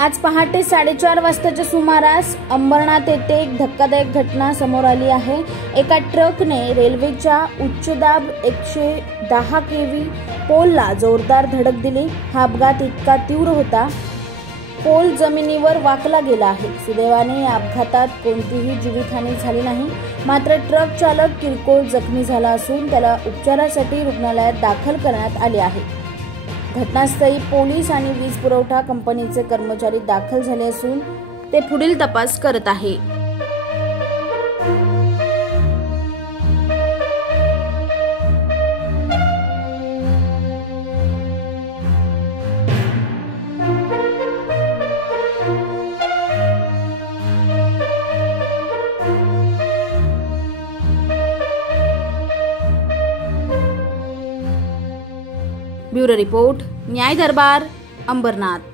आज पहाटे 4:30 वाजताच्या सुमारास अंबरनाथ येथे एक धक्कादायक घटना समोर आली आहे। एका ट्रकने रेल्वेच्या उच्चदाब 110 kV पोलला जोरदार धडक दिली। हा अपघात इतका तीव्र होता, पोल जमिनीवर वाकला गेला आहे। सुदैवाने या अपघातात कोणतीही जीवितहानी झाली नाही, मात्र ट्रक चालक किरकोळ जखमी झाला असून त्याला उपचारासाठी रुग्णालयात दाखल करण्यात आले आहे। घटनास्थळी पोलीस आणि वीज पुरवठा कंपनीचे कर्मचारी दाखल झाले असून ते पुढील तपास करत आहे। ब्युरो रिपोर्ट, न्याय दरबार, अंबरनाथ।